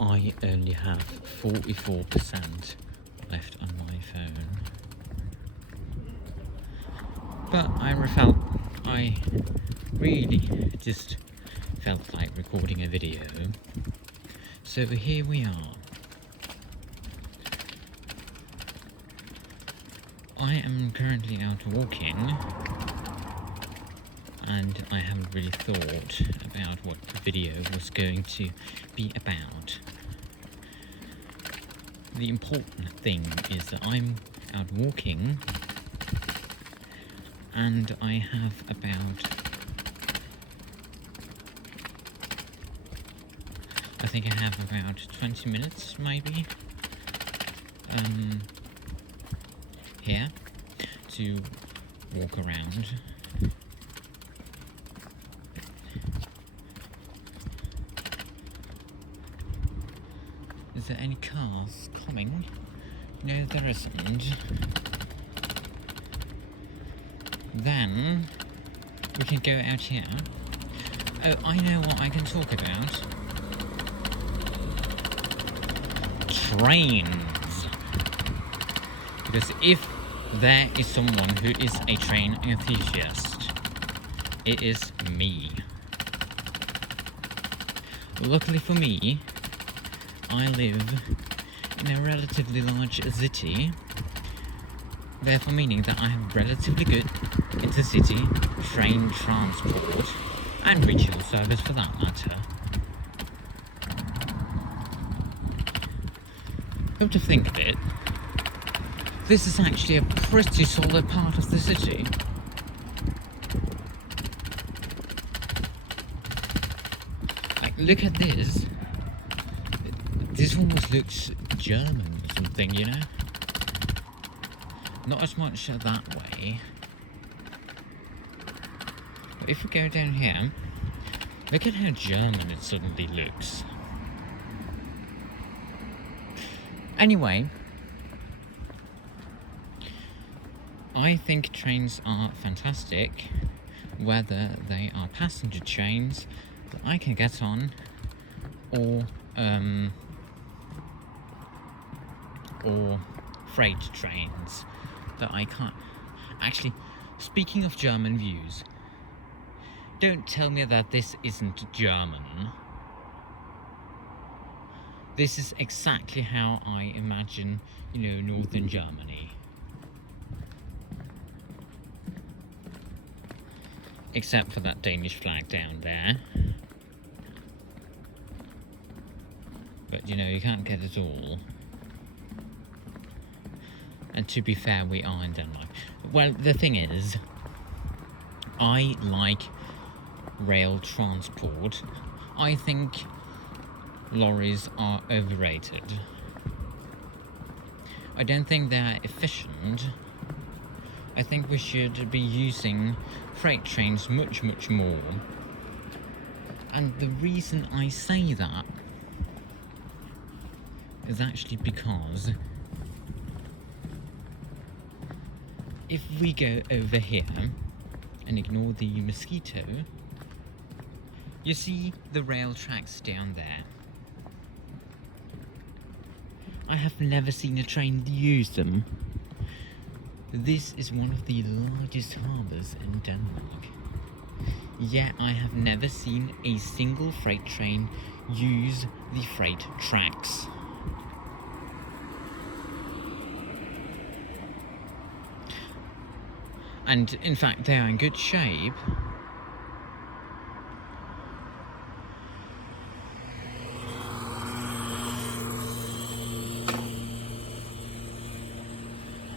I only have 44% left on my phone. But I really just felt like recording a video. So here we are. I am currently out walking, and I haven't really thought about what the video was going to be about. The important thing is that I'm out walking, and I have I think I have about 20 minutes maybe here to walk around. Is there any cars coming? No, there isn't. Then we can go out here. Oh, I know what I can talk about. Trains. Because if there is someone who is a train enthusiast, it is me. Luckily for me, I live in a relatively large city, therefore meaning that I have relatively good intercity train transport and regional service for that matter. Come to think of it, this is actually a pretty solid part of the city. Like, look at this. This almost looks German or something, you know? Not as much that way. But if we go down here, look at how German it suddenly looks. Anyway, I think trains are fantastic, whether they are passenger trains that I can get on, or freight trains that I can't. Actually, speaking of German views, don't tell me that this isn't German. This is exactly how I imagine, northern Germany. Except for that Danish flag down there. But, you can't get it all. And to be fair, we are in Denmark. Well, the thing is, I like rail transport. I think lorries are overrated. I don't think they're efficient. I think we should be using freight trains much, much more. And the reason I say that is actually because if we go over here and ignore the mosquito, you see the rail tracks down there. I have never seen a train use them. This is one of the largest harbours in Denmark. Yet I have never seen a single freight train use the freight tracks. And in fact, they are in good shape.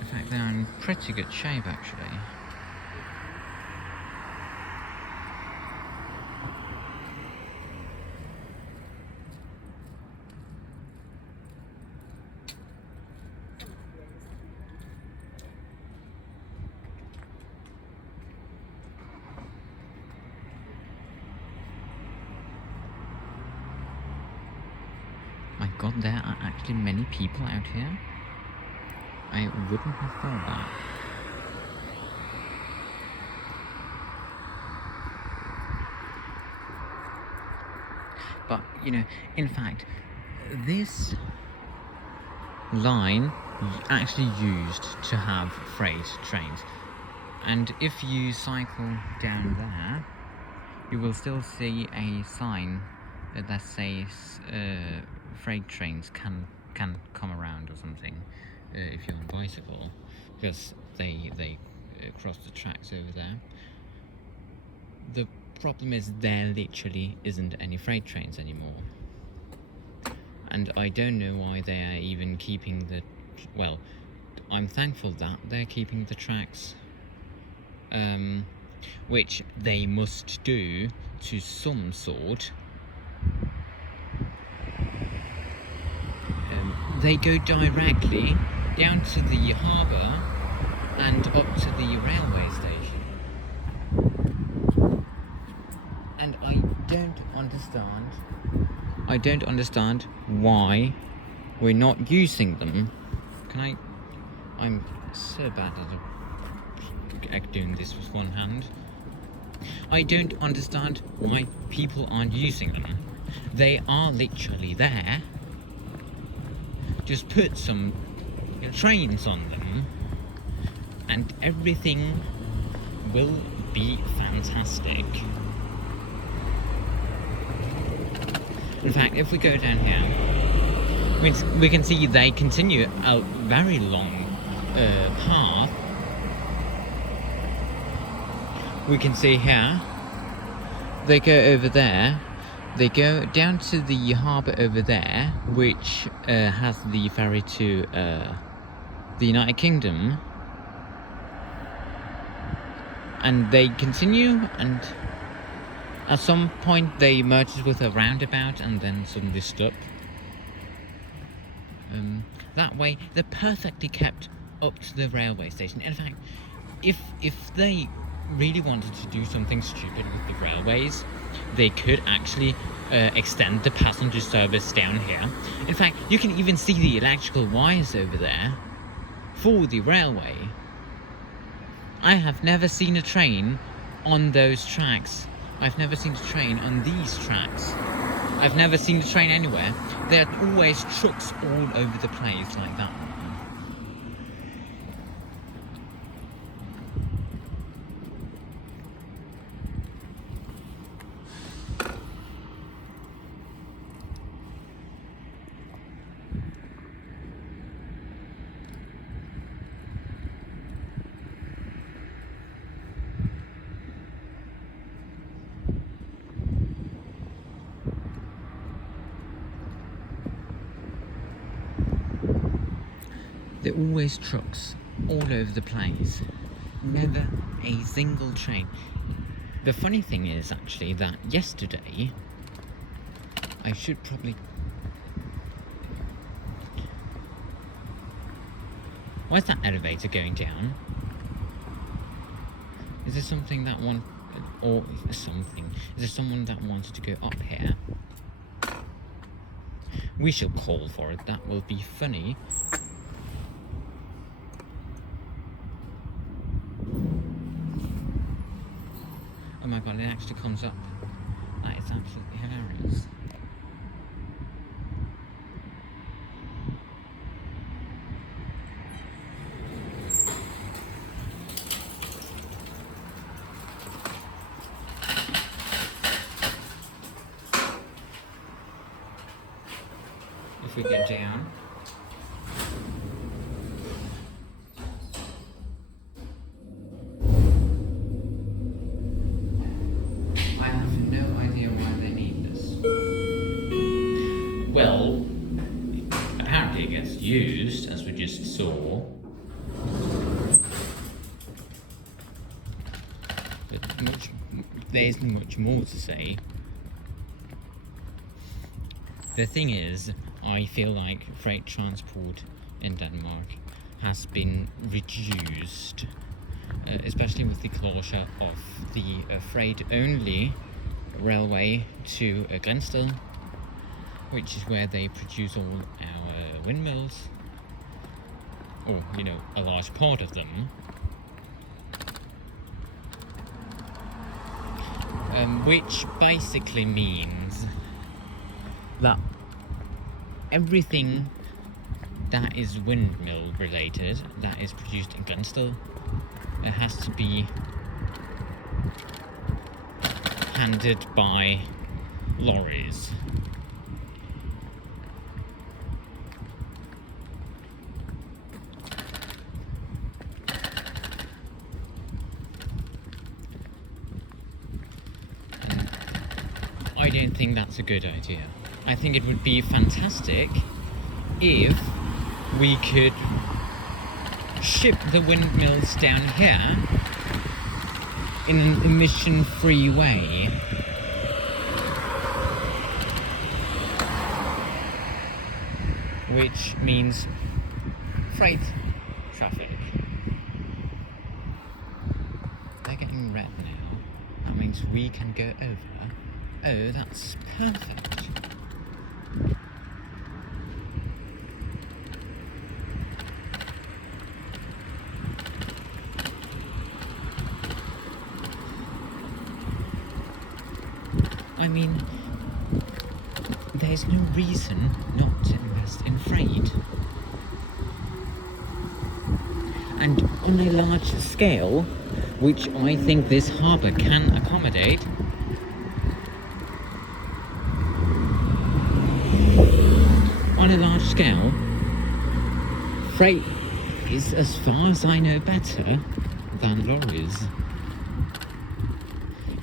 In fact, they're in pretty good shape, actually. My god, there are actually many people out here. I wouldn't have thought that. But, in fact, this line actually used to have freight trains, and if you cycle down there, you will still see a sign that says freight trains can come around or something if you're on a bicycle, because they cross the tracks over there. The problem is there literally isn't any freight trains anymore, and I don't know why they are even keeping the, well, I'm thankful that they're keeping the tracks, which they must do to some sort. They go directly down to the harbour and up to the railway station, and I don't understand why we're not using them. I'm so bad at doing this with one hand. I don't understand why people aren't using them. They are literally there. Just put some trains on them and everything will be fantastic. In fact, if we go down here, we can see they continue a very long path. We can see here, they go over there, they go down to the harbour over there, which has the ferry to the United Kingdom, and they continue, and at some point they merge with a roundabout and then suddenly stop. That way they're perfectly kept up to the railway station. In fact, if they really wanted to do something stupid with the railways, they could actually extend the passenger service down here. In fact, you can even see the electrical wires over there for the railway. I have never seen a train on those tracks. I've never seen a train on these tracks. I've never seen a train anywhere. There are always trucks all over the place like that. There are always trucks all over the place. Never a single train. The funny thing is actually that yesterday, I should probably... Why is that elevator going down? Is there something that or something? Is there someone that wanted to go up here? We shall call for it. That will be funny. Oh my god, it actually comes up. That is absolutely hilarious. If we go down, I have no idea why they need this. Well, apparently it gets used, as we just saw. But there isn't much more to say. The thing is, I feel like freight transport in Denmark has been reduced, especially with the closure of the freight-only railway to Grænsted, which is where they produce all our windmills, or, you know, a large part of them. Which basically means that everything that is windmill related, that is produced in Glenstill, it has to be handed by lorries. I don't think that's a good idea. I think it would be fantastic if we could ship the windmills down here in an emission-free way. Which means freight traffic. They're getting red now. That means we can go over. Oh, that's perfect. I mean, there's no reason not to invest in freight. And on a large scale, which I think this harbour can accommodate, on a large scale, freight is, as far as I know, better than lorries.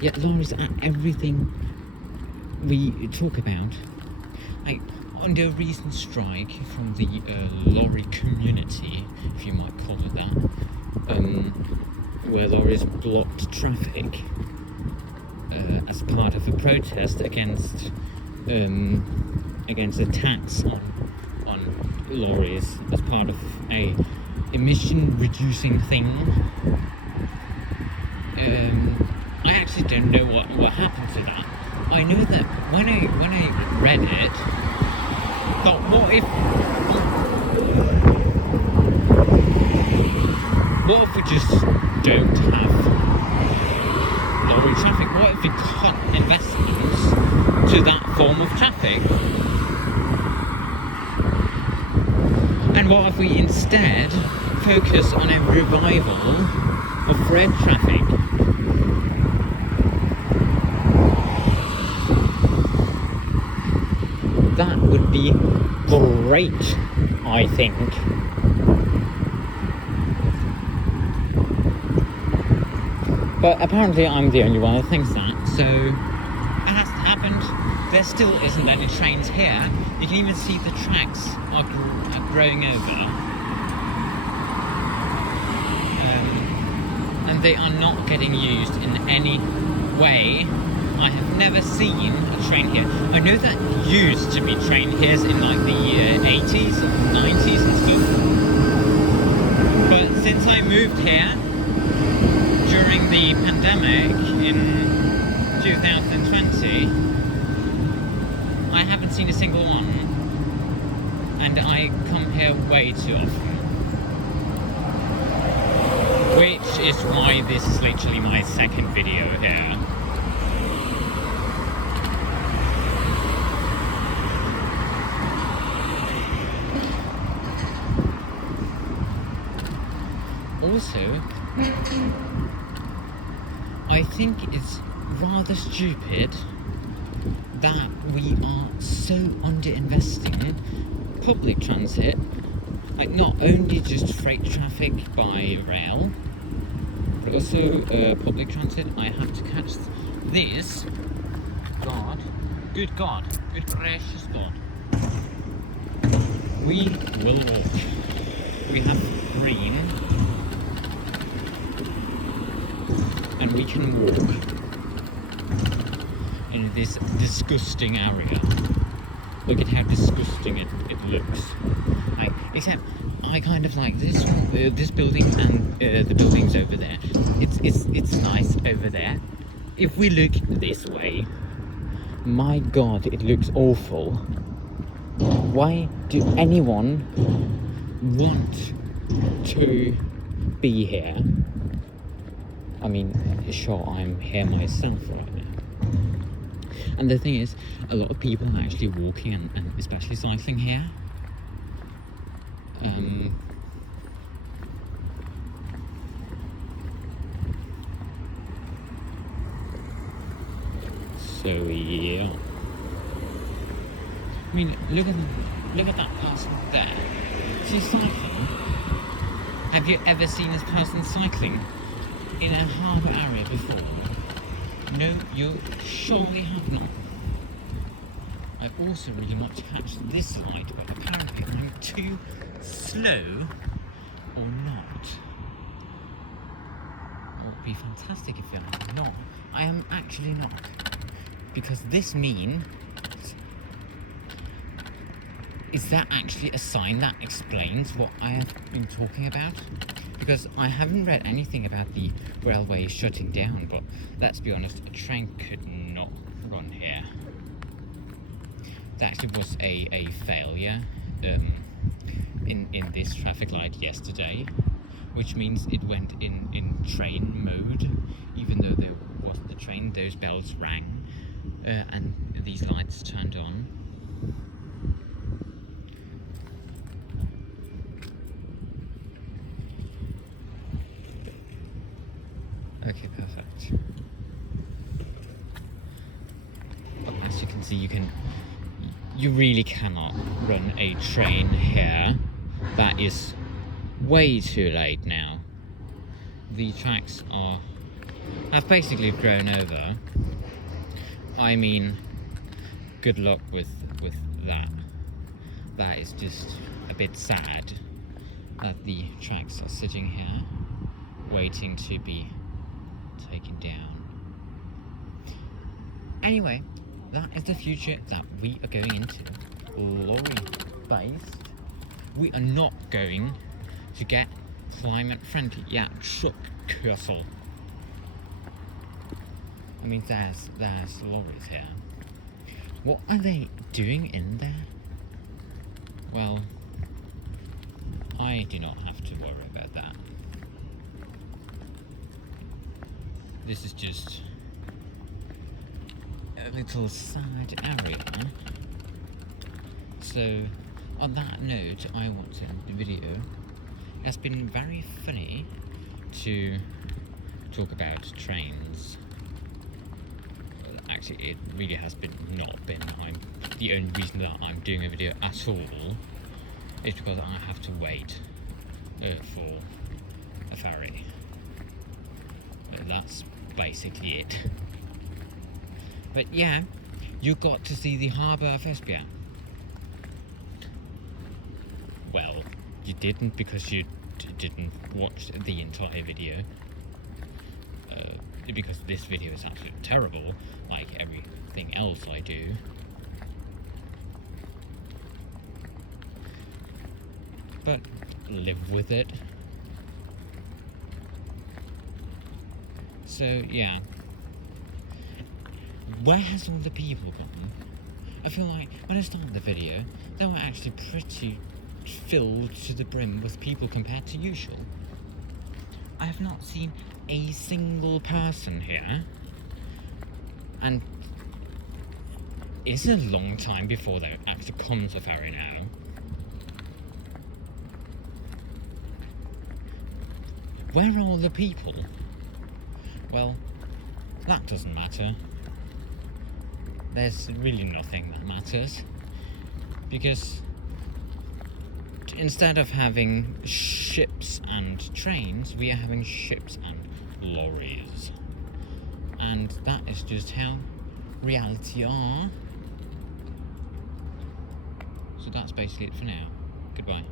Yet lorries are everything we talk about. Like, under a recent strike from the lorry community, if you might call it that, where lorries blocked traffic as part of a protest against attacks on lorries as part of a emission reducing thing. I actually don't know what happened to that. I know that when I read it, thought, what if we just don't have lorry traffic? What if we cut investments to that form of traffic? And what if we instead focus on a revival of road traffic? That would be great, I think. But apparently I'm the only one that thinks that, so it has happened. There still isn't any trains here. You can even see the tracks are growing over. And they are not getting used in any way. I have never seen a train here. I know that used to be train here in like the 80s, 90s and stuff. But since I moved here during the pandemic in 2020, I haven't seen a single one. And I come here way too often. Which is why this is literally my second video here. Also, I think it's rather stupid that we are so under-investing in public transit. Like, not only just freight traffic by rail, but also public transit. I have to catch this. God, good gracious God. We will walk. We have green. And we can walk in this disgusting area. Look at how disgusting it looks. Except I kind of like this building and the buildings over there. It's nice over there. If we look this way, my God, it looks awful. Why do anyone want to be here? I mean, sure, I'm here myself right now. And the thing is, a lot of people are actually walking and especially cycling here. So yeah. I mean, look at that person there. She's cycling. Have you ever seen this person cycling in a harbour area before? No, you surely have not. I also really want to catch this light, but apparently I'm too slow or not. It would be fantastic if I'm not. I am actually not. Because this means... Is that actually a sign that explains what I have been talking about? Because I haven't read anything about the railway shutting down, but let's be honest, a train could not run here. That actually was a failure in this traffic light yesterday, which means it went in train mode. Even though there wasn't a train, those bells rang and these lights turned on. Okay, perfect. As you can see, you really cannot run a train here. That is way too late now. The tracks have basically grown over. I mean, good luck with that. That is just a bit sad that the tracks are sitting here waiting to be taken down. Anyway, that is the future that we are going into. Lorry based. We are not going to get climate friendly. Yeah, truck castle. I mean, there's lorries here. What are they doing in there? Well, I do not have to worry about that. This is just a little side area. So, on that note, I want to end the video. It's been very funny to talk about trains. Actually, it really has not been. The only reason that I'm doing a video at all is because I have to wait for a ferry. That's basically it. But yeah, you got to see the harbour of Esbjerg. Well, you didn't because you didn't watch the entire video. Because this video is absolutely terrible, like everything else I do. But live with it. So yeah, where has all the people gone? I feel like when I started the video, they were actually pretty filled to the brim with people compared to usual. I have not seen a single person here, and it's a long time before there actually comes a ferry now. Where are all the people? Well, that doesn't matter. There's really nothing that matters, because instead of having ships and trains, we are having ships and lorries. And that is just how reality are. So that's basically it for now. Goodbye.